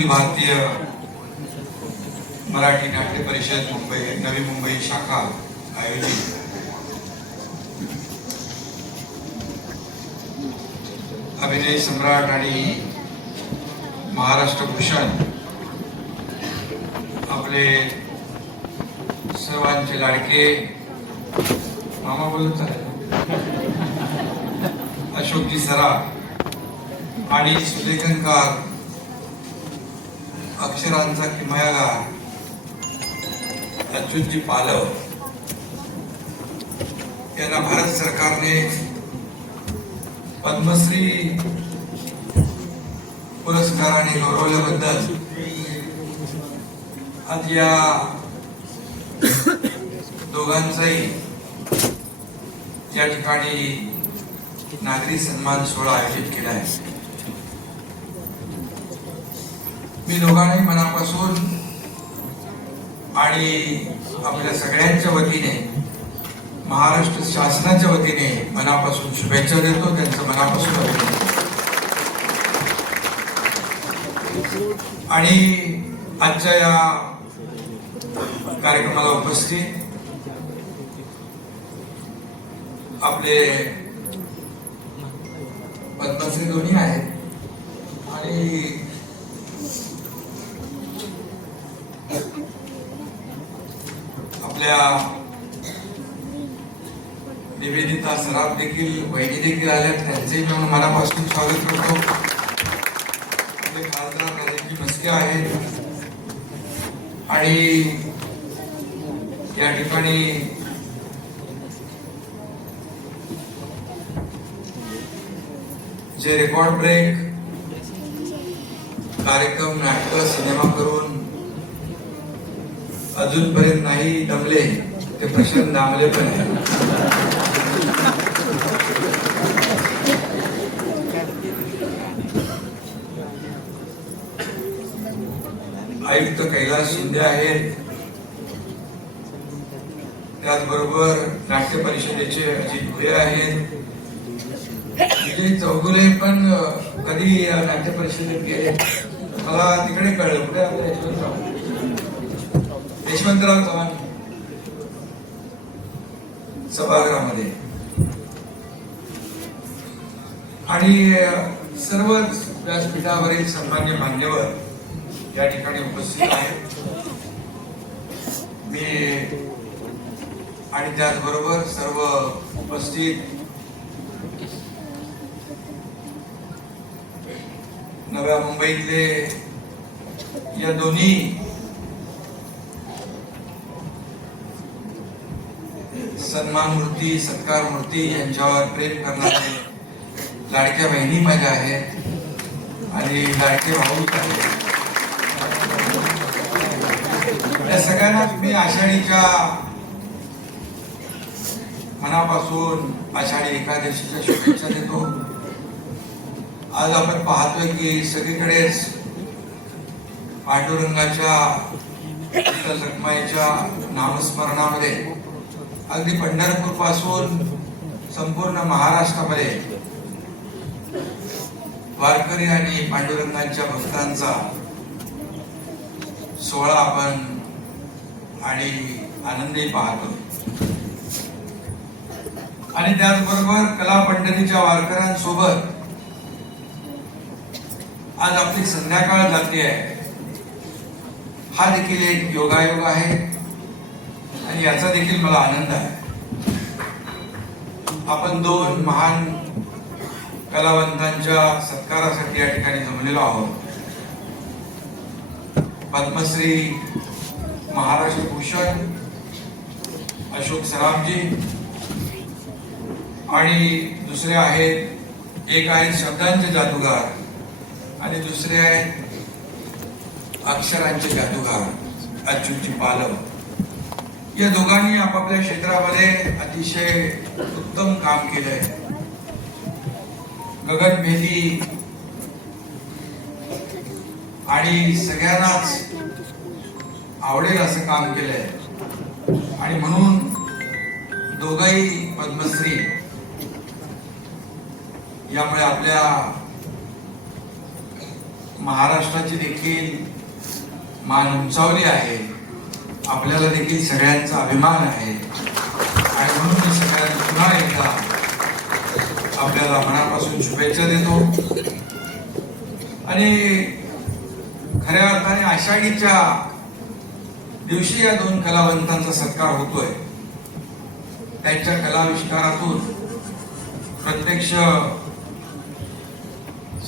अखिल भारतीय मराठी नाट्य परिषद मुंबई नवी मुंबई शाखा आयोजित. अभिनय सम्राट आणि महाराष्ट्र भूषण आपले सर्वांचे लाडके मामा बोलत आहे अशोकजी सरा आणि सुलेखनकार अक्षरांचा किमयागार. अच्युतजी पालव. यांना भारत सरकारने पद्मश्री पुरस्काराने गौरवल्याबद्दल आज या दोघांचाही या ठिकाणी नागरी सन्मान सोहळा आयोजित केला आहे. मी दोघांनाही मनापासून आणि आपल्या सगळ्यांच्या वतीने महाराष्ट्र शासनाच्या वतीने मनापासून शुभेच्छा देतो त्यांचं मनापासून आणि आजच्या या कार्यक्रमाला उपस्थित आपले पद्मश्री दोन्ही आहेत आणि आपल्या निवेदिता सराफ देखील वहिनी देखील आल्या त्यांचेही मी मनापासून स्वागत करतो. आपले खासदार राजेशजी मस्के आहेत. आणि या ठिकाणी जे रेकॉर्ड ब्रेक कार्यक्रम नाटक सिनेमा करून अजूनपर्यंत नाही दमले ते प्रश्न दामले पण आहे आयुक्त कैलास शिंदे आहेत. त्याचबरोबर नाट्य परिषदेचे अजित भुये आहेत. विजय चौगुले पण कधी या नाट्य परिषदेत गेले? मला तिकडे कळलं. कुठे आपलं यशवंतराव चव्हाण सभागृहामध्ये. आणि सर्व सर्वच व्यासपीठावरील सन्मान्य मान्यवर या ठिकाणी उपस्थित आहेत. मी आणि त्याचबरोबर सर्व उपस्थित नव्या मुंबईतले या दोन्ही सन्मान मूर्ती सत्कार मूर्ती यांच्यावर प्रेम करणारे लाडक्या बहिणी माझ्या आहेत आणि लाडके भाऊ आहेत. या सगळ्यांना मी आषाढीच्या मनापासून आषाढी एकादशीच्या शुभेच्छा देतो. आज आपण पाहतोय की सगळीकडेच पांडुरंगाच्या रखमाईच्या नामस्मरणामध्ये अगदी पंढरपूरपासून संपूर्ण महाराष्ट्रामध्ये वारकरी आणि पांडुरंगांच्या भक्तांचा सोहळा आपण आणि आनंदी पाहतो. आणि त्याचबरोबर कला पंढरीच्या वारकऱ्यांसोबत आज आपली संध्याकाळ जाते आहे. हा देखील एक योगायोग आहे. आणि याचा देखील मला आनंद आहे. आपण दोन महान कलावंतांच्या सत्कारासाठी या ठिकाणी जमलेलो आहोत. पद्मश्री महाराष्ट्र भूषण अशोक सरामजी आणि दुसरे आहेत एक आहेत शब्दांचे जादूगार आणि दुसरे आहेत अक्षरांचे जादूगार अच्युतची पालव. या दोघांनी आपापल्या क्षेत्रामध्ये अतिशय उत्तम काम केलंय. गगनभेदी आणि सगळ्यांनाच आवडेल असं काम केलंय. आणि म्हणून दोघंही पद्मश्री यामुळे आपल्या महाराष्ट्राची देखील मान उंचावली आहे. आपल्याला देखील सगळ्यांचा अभिमान आहे. आणि म्हणून मी सगळ्यांना पुन्हा एकदा आपल्याला मनापासून शुभेच्छा देतो. आणि खऱ्या अर्थाने आषाढीच्या दिवशी या दोन कलावंतांचा सत्कार होतोय. त्यांच्या कलाविष्कारातून प्रत्यक्ष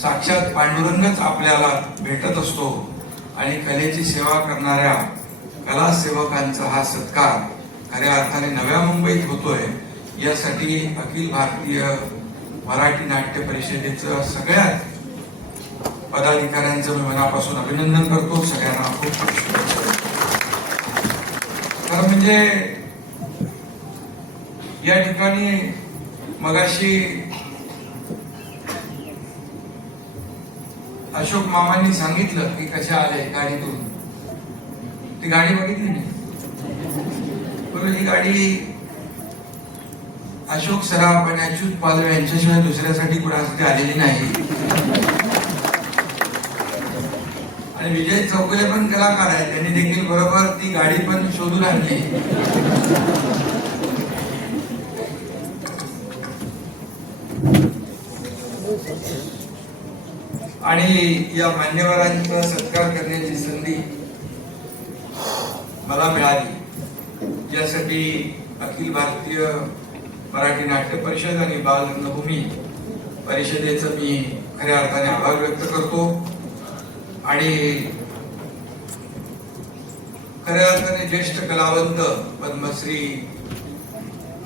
साक्षात पांडुरंगच आपल्याला भेटत असतो आणि कलेची सेवा करणाऱ्या कला सेवकांचा हा सत्कार खऱ्या अर्थाने नव्या मुंबईत होतोय यासाठी अखिल भारतीय मराठी नाट्य परिषदेचं सगळ्यात पदाधिकाऱ्यांचं मी मनापासून अभिनंदन करतो. सगळ्यांना खूप खरं म्हणजे या ठिकाणी मगाशी अशोक मामांनी सांगितलं की कशा आले गाडीतून ती गाडी बघितली नाही. पण ही गाडी अशोक सराफ आणि अच्युत पालव यांच्याशिवाय दुसऱ्यासाठी कुणासाठी आलेली नाही. आणि विजय चौकले पण कलाकार आहेत. त्यांनी देखील बरोबर ती गाडी पण शोधून आणली. आणि या मान्यवरांचा सत्कार करण्याची संधी मला मिळाली. यासाठी अखिल भारतीय मराठी नाट्य परिषद आणि बाल रंगभूमी परिषदेचं मी खऱ्या अर्थाने आभार व्यक्त करतो. आणि खऱ्या अर्थाने ज्येष्ठ कलावंत पद्मश्री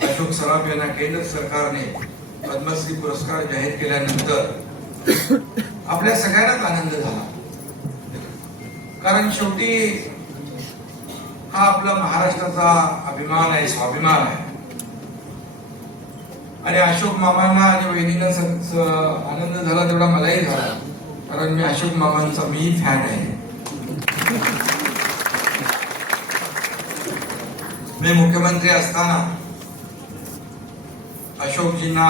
अशोक सराफ यांना केंद्र सरकारने पद्मश्री पुरस्कार जाहीर केल्यानंतर आपल्या सगळ्यांनाच आनंद झाला. कारण शेवटी हा आपला महाराष्ट्राचा अभिमान आहे स्वाभिमान आहे. आणि अशोक मामांना आणि वहिनीला आनंद झाला तेवढा मलाही झाला. कारण मी अशोक मामांचा मी फॅन आहे. मी मुख्यमंत्री असताना अशोकजींना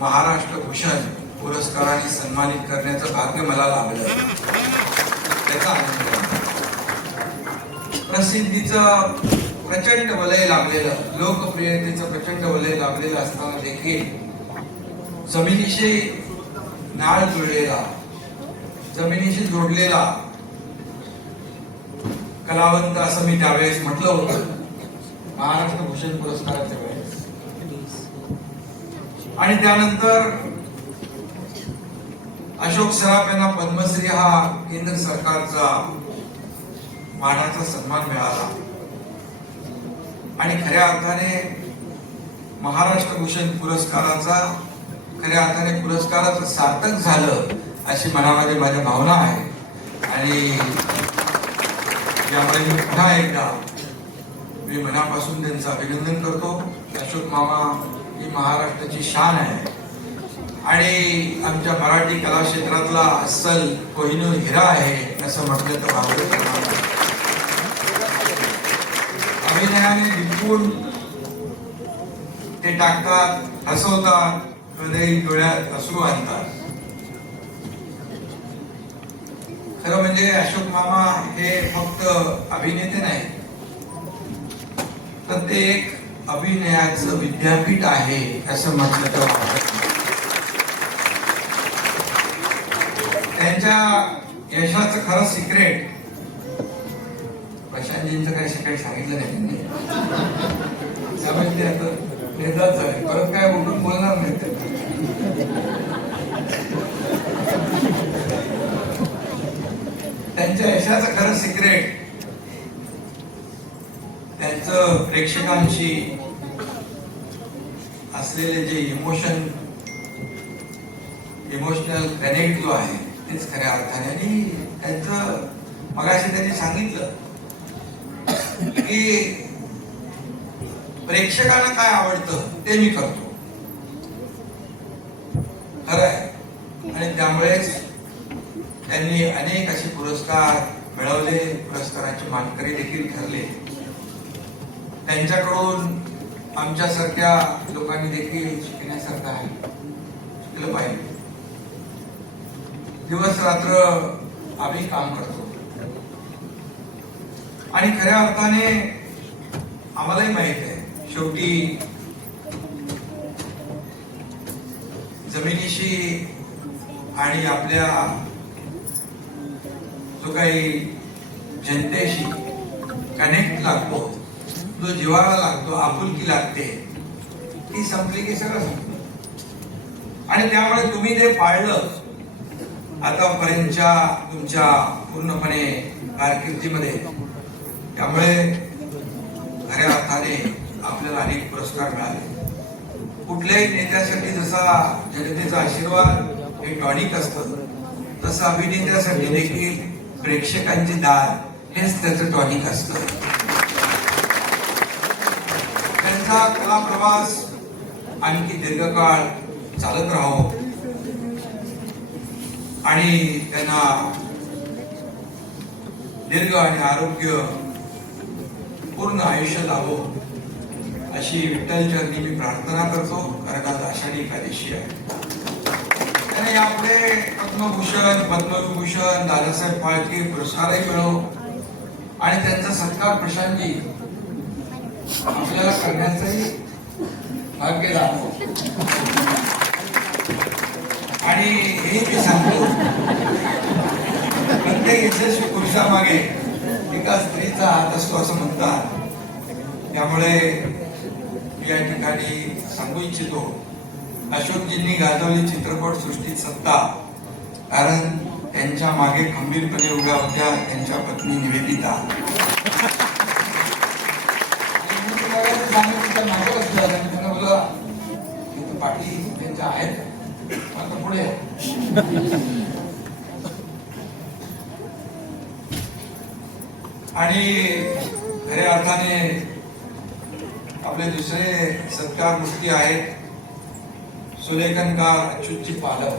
महाराष्ट्र भूषण पुरस्काराने सन्मानित करण्याचं भाग्य मला लाभलं. त्याचा आनंद. प्रसिद्धीचं प्रचंड वलय लाभलेलं लोकप्रियतेचं प्रचंड वलय लाभलेलं असताना देखील जमिनीशी नाळ जुळलेला जमिनीशी जोडलेला कलावंत असं मी त्यावेळेस म्हटलं होतं. महाराष्ट्र भूषण पुरस्काराच्या वेळेस. आणि त्यानंतर अशोक सराफ यांना पद्मश्री हा केंद्र सरकारचा मानाचा सन्मान मिळाला. आणि खऱ्या अर्थाने महाराष्ट्र भूषण पुरस्काराचा खऱ्या अर्थाने पुरस्काराचं सार्थक झालं अशी मनामध्ये माझ्या भावना आहे. आणि यामुळे मी पुन्हा एकदा मी मनापासून त्यांचं अभिनंदन करतो. अशोक मामा ही महाराष्ट्राची शान आहे. आणि आमच्या मराठी कला क्षेत्रातला अस्सल कोहिनूर हिरा आहे असं म्हटलं तर भावलं अभिनयाने लिपून ते टाकतात हसवतात हृदय डोळ्यात असू आणतात खरं म्हणजे अशोक मामा हे फक्त अभिनेते नाही तर ते एक अभिनयाचं विद्यापीठ आहे असं म्हटलं तर वाटत नाही. त्यांच्या यशाचं खरं सिक्रेट प्रशांतजींचं काही सकाळी सांगितलं नाही त्यांनी. त्यामुळे ते आता निर्धार झाले. परत काय उठून बोलणार नाही ते. त्यांच्या यशाचं खरं सिक्रेट त्यांचं प्रेक्षकांशी असलेले जे इमोशन इमोशनल कनेक्ट जो आहे तेच खऱ्या अर्थाने. आणि त्यांचं मगाशी त्यांनी सांगितलं की प्रेक्षकांना काय आवडतं ते मी करतो. खरं आहे आणि त्यामुळेच त्यांनी अनेक असे पुरस्कार मिळवले पुरस्काराचे मानकरी देखील ठरले. त्यांच्याकडून आमच्यासारख्या लोकांनी देखील शिकण्यासारखं आहे. शिकलं पाहिजे. दिवस रात्र आम्ही काम करतो. आणि खऱ्या अर्थाने आम्हालाही माहीत आहे शेवटी जमिनीशी आणि आपल्या जो काही जनतेशी कनेक्ट लागतो जो जिवाळा लागतो आपुलकी लागते ती संपली की सगळं संपलं. आणि त्यामुळे तुम्ही ते पाळलं आतापर्यंतच्या तुमच्या पूर्णपणे कारकिर्दीमध्ये त्यामुळे खऱ्या अर्थाने आपल्याला अनेक पुरस्कार मिळाले. कुठल्याही नेत्यासाठी जसा जनतेचा आशीर्वाद हे टॉनिक असतं तसं अभिनेत्यासाठी देखील प्रेक्षकांची दार हेच त्याचं टॉनिक असतं. त्यांचा कला प्रवास आणखी दीर्घकाळ चालत राहो. आणि त्यांना दीर्घ आणि आरोग्य पूर्ण आयुष्य लाभो अशी विठ्ठल चरणी मी प्रार्थना करतो. कारण आज आषाढी एकादशी आहे. त्याने यापुढे पद्मभूषण पद्मविभूषण दादासाहेब फाळके पुरस्कारही मिळो. आणि त्यांचा सत्कार प्रशांती आपल्याला करण्याचंही भाग्य लाभो. आणि हे मी सांगतो. प्रत्येक यशस्वी पुरुषामागे एका स्त्रीचा हात असतो असं म्हणतात. त्यामुळे मी या ठिकाणी सांगू इच्छितो अशोकजींनी गाजवली चित्रपट सृष्टीत सत्ता. कारण त्यांच्या मागे खंबीरपणे उभ्या होत्या त्यांच्या पत्नी निवेदिता. आणि मी तिला काय ते सांगत होता, मागे बसल्या होत्या. मी त्यांना बोललो, "इथं पाठी त्यांच्या आहेत पुढे. आणि खऱ्या अर्थाने आपले दुसरे सत्कार गोष्टी आहेत. सुलेखनकार अच्युतची पालक.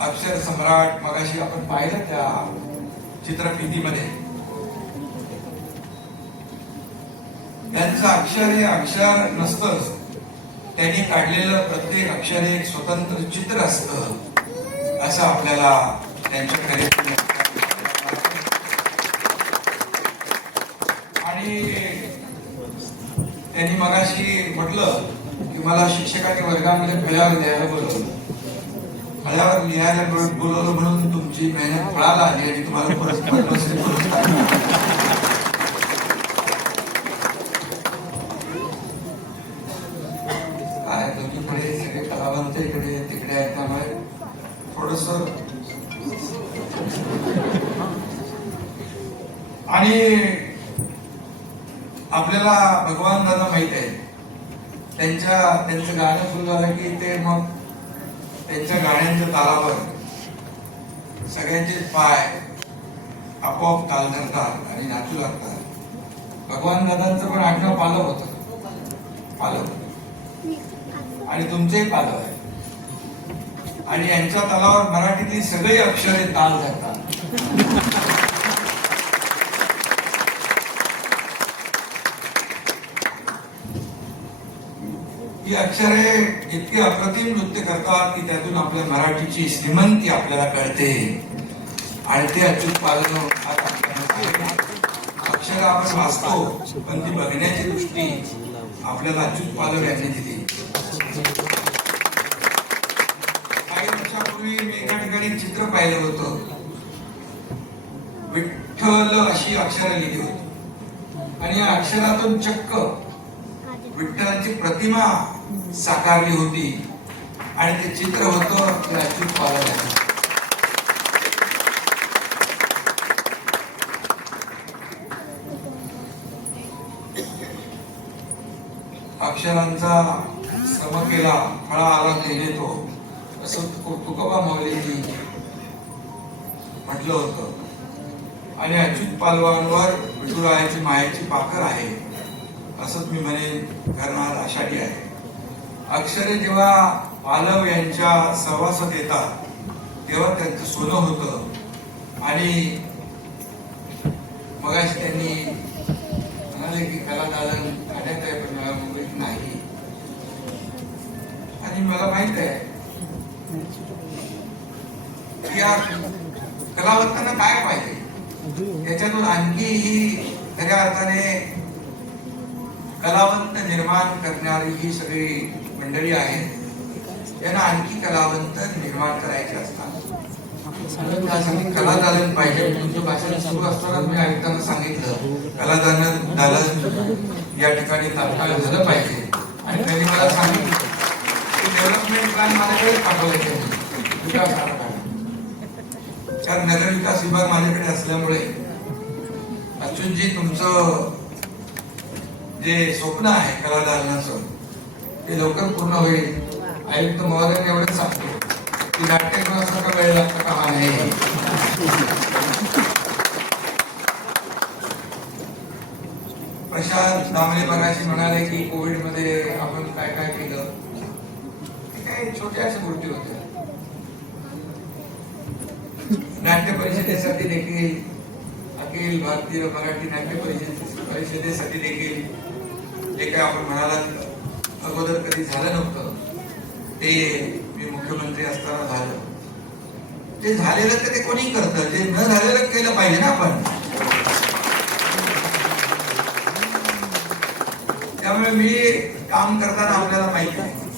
अक्षर सम्राट मगाशी आपण पाहिलं त्या चित्रफितीमध्ये. त्यांचं अक्षर हे अक्षर नसतंच. त्यांनी काढलेलं प्रत्येक अक्षर हे एक स्वतंत्र चित्र असतं असं आपल्याला त्यांच्याकडे आणि त्यांनी मगाशी म्हटलं की मला शिक्षकांनी वर्गामध्ये फळ्यावर लिहायला बोलवलं. फळ्यावर लिहायला बोलवलं म्हणून तुमची मेहनत फळाला आली आणि तुम्हाला परत पुरस्कार इकडे तिकडे आहेत त्यामुळे थोडस आणि आपल्याला भगवान दादा माहीत आहे. त्यांच्या त्यांचं गाणं सुरू झालं की ते मग त्यांच्या गाण्यांच्या तालावर सगळ्यांचे पाय आपोआप ताल धरतात आणि नाचू लागतात. भगवान दादांचं पण आडनाव पालव होत. पालव. आणि तुमचेही पालव आहे. आणि यांच्या तालावर मराठीतली सगळी अक्षरे ताल धरतात. ही अक्षरे इतकी अप्रतिम नृत्य करतात की त्यातून आपल्या मराठीची श्रीमंती आपल्याला कळते. आणि ते अच्युत पालन अक्षर आपण वाचतो पण ती बघण्याची दृष्टी आपल्याला अच्युत पालव यांनी दिली. काही वर्षापूर्वी मी एका ठिकाणी चित्र पाहिलं होतं. विठ्ठल अशी अक्षरं लिहिली होती. आणि या अक्षरातून चक्क विठ्ठलाची प्रतिमा साकारली होती. आणि ते चित्र होतं ते अच्युत पालन अक्षरांचा श्रम केला फळा आला तेने तो असं तुकोबा माऊलींनी म्हटलं होतं. आणि अच्युत पालवांवर विठुरायाची मायाची पाखर आहे. असंच मी म्हणेन करणार आषाढी आहे. अक्षरे जेव्हा आलम यांच्या सहवासात येतात तेव्हा त्यांचं सोनं होतं. आणि मग त्यांनी म्हणाले की कलादालन ठाण्यात आहे पण मला मुंबईत नाही. आणि मला माहीत आहे की या कलावंतांना काय पाहिजे? त्याच्यातून आणखी ही खऱ्या अर्थाने कलावंत निर्माण करणारी ही सगळी मंडळी आहेत त्यांना आणखी कलावंत निर्माण करायचे असतात. त्यासाठी कला दालन पाहिजे तुमचं भाषण सुरू असताना मी आयुक्तांना सांगितलं कला दालन दालन या ठिकाणी तात्काळ झालं पाहिजे. आणि त्यांनी मला सांगितलं की डेव्हलपमेंट प्लॅन माझ्याकडे पाठवले विकास कारण नगर विकास विभाग माझ्याकडे असल्यामुळे अच्युतजी तुमचं जे स्वप्न आहे कला दालनाचं ते लवकर पूर्ण होईल. आयुक्त महोदयांनी एवढंच सांगतो. की नाट्यगृहासारखा वेळ लागता कामा नाही प्रशांत दामले बघाशी म्हणाले की कोविडमध्ये आपण काय काय केलं? ते काय छोट्या गोष्टी होत्या. नाट्य परिषदेसाठी देखील अखिल भारतीय मराठी नाट्य परिषद परिषदेसाठी देखील जे काय आपण म्हणालात अगोदर कधी झालं नव्हतं. ते मी मुख्यमंत्री असताना झालं. जे झालेलं तर ते कोणी करतं. जे न झालेलं केलं पाहिजे ना आपण. त्यामुळे मी काम करताना आपल्याला माहिती आहे.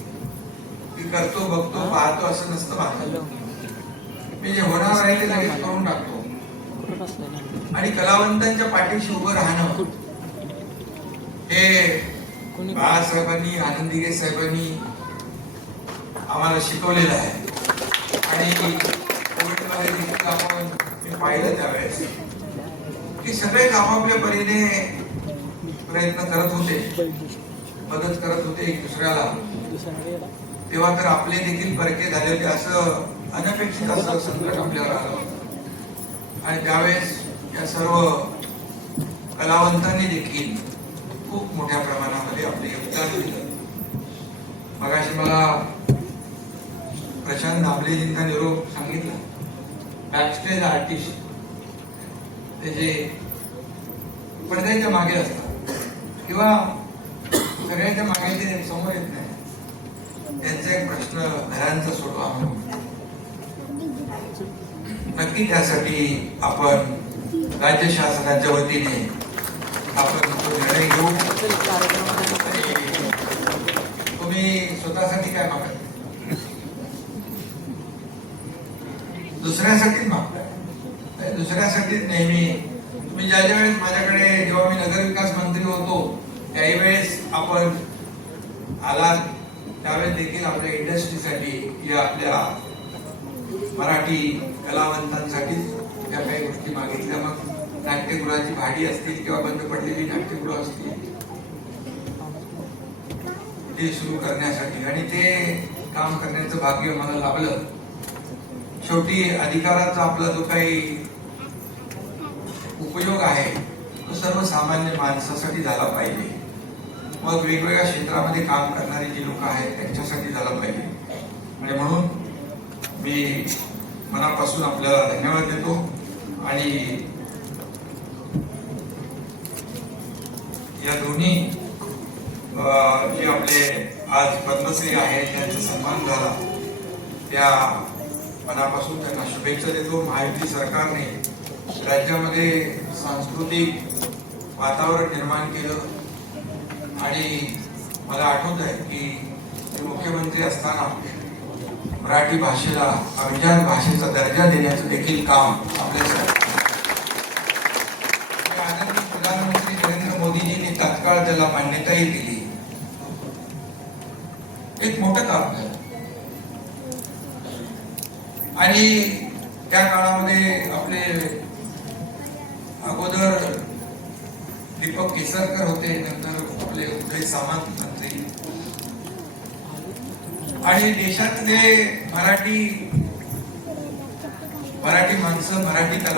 की करतो बघतो पाहतो असं नसतं पाहतो मी जे होणार आहे ते लगेच करून टाकतो. आणि कलावंतांच्या पाठीशी उभं राहणं हे बाळासाहेबांनी आनंदिगे साहेबांनी आम्हाला शिकवलेलं आहे. आणि कोविडमध्ये देखील आपण पाहिलं त्यावेळेस. की सगळेच आपापल्या परीने प्रयत्न करत होते. मदत करत होते एक दुसऱ्याला. तेव्हा तर आपले देखील परके झाले होते असं अनपेक्षित असं संकट आपल्यावर आलं होतं. आणि त्यावेळेस या सर्व कलावंतांनी देखील खूप मोठ्या प्रमाणामध्ये आपले योगदान दिलं. मगाशी मला प्रशांत दाभलेजींचा निरोप सांगितला बॅकस्टेज आर्टिस्ट ते जे पडद्याच्या मागे असतात किंवा सगळ्यांच्या मागे ते समोर येत नाही त्यांचा एक प्रश्न घरांचा सोडवा नक्की त्यासाठी आपण राज्य शासनाच्या वतीने आपण निर्णय घेऊ तुम्ही स्वतःसाठी काय मागत दुसऱ्यासाठीच मागताय. दुसऱ्यासाठीच नेहमी तुम्ही ज्या ज्या वेळेस माझ्याकडे जेव्हा मी नगरविकास मंत्री होतो त्याही वेळेस आपण आलात. त्यावेळेस देखील आपल्या इंडस्ट्रीसाठी या आपल्या मराठी कलावंतांसाठीच या काही गोष्टी मागितल्या मग. नाट्यगृहाची भाडी असतील किंवा बंद पडलेली नाट्यगृह असतील ते सुरू करण्यासाठी. आणि ते काम करण्याचं भाग्य मला लाभलं. शेवटी अधिकाराचा आपला जो काही उपयोग आहे तो सर्वसामान्य माणसासाठी झाला पाहिजे. मग वेगवेगळ्या क्षेत्रामध्ये काम करणारी जी लोक आहेत त्यांच्यासाठी झाला पाहिजे. आणि म्हणून मी मनापासून आपल्याला धन्यवाद देतो. आणि या दोन्ही अं, जे आपले आज पद्मश्री आहेत त्यांचा सन्मान झाला. त्या मनापासून त्यांना शुभेच्छा देतो. माहिती सरकारने राज्यामध्ये सांस्कृतिक वातावरण निर्माण केलं. आणि मला आठवत आहे की मुख्यमंत्री असताना मराठी भाषेला अभिजात भाषेचा दर्जा देण्याचं देखील काम आपल्या तात्काळ त्याला मान्यताही दिली. एक मोठं काम झालं. आणि त्या काळामध्ये आपले अगोदर दीपक केसरकर होते नंतर आपले उदय सामंत मंत्री. आणि देशातले मराठी मराठी माणसं मराठी कला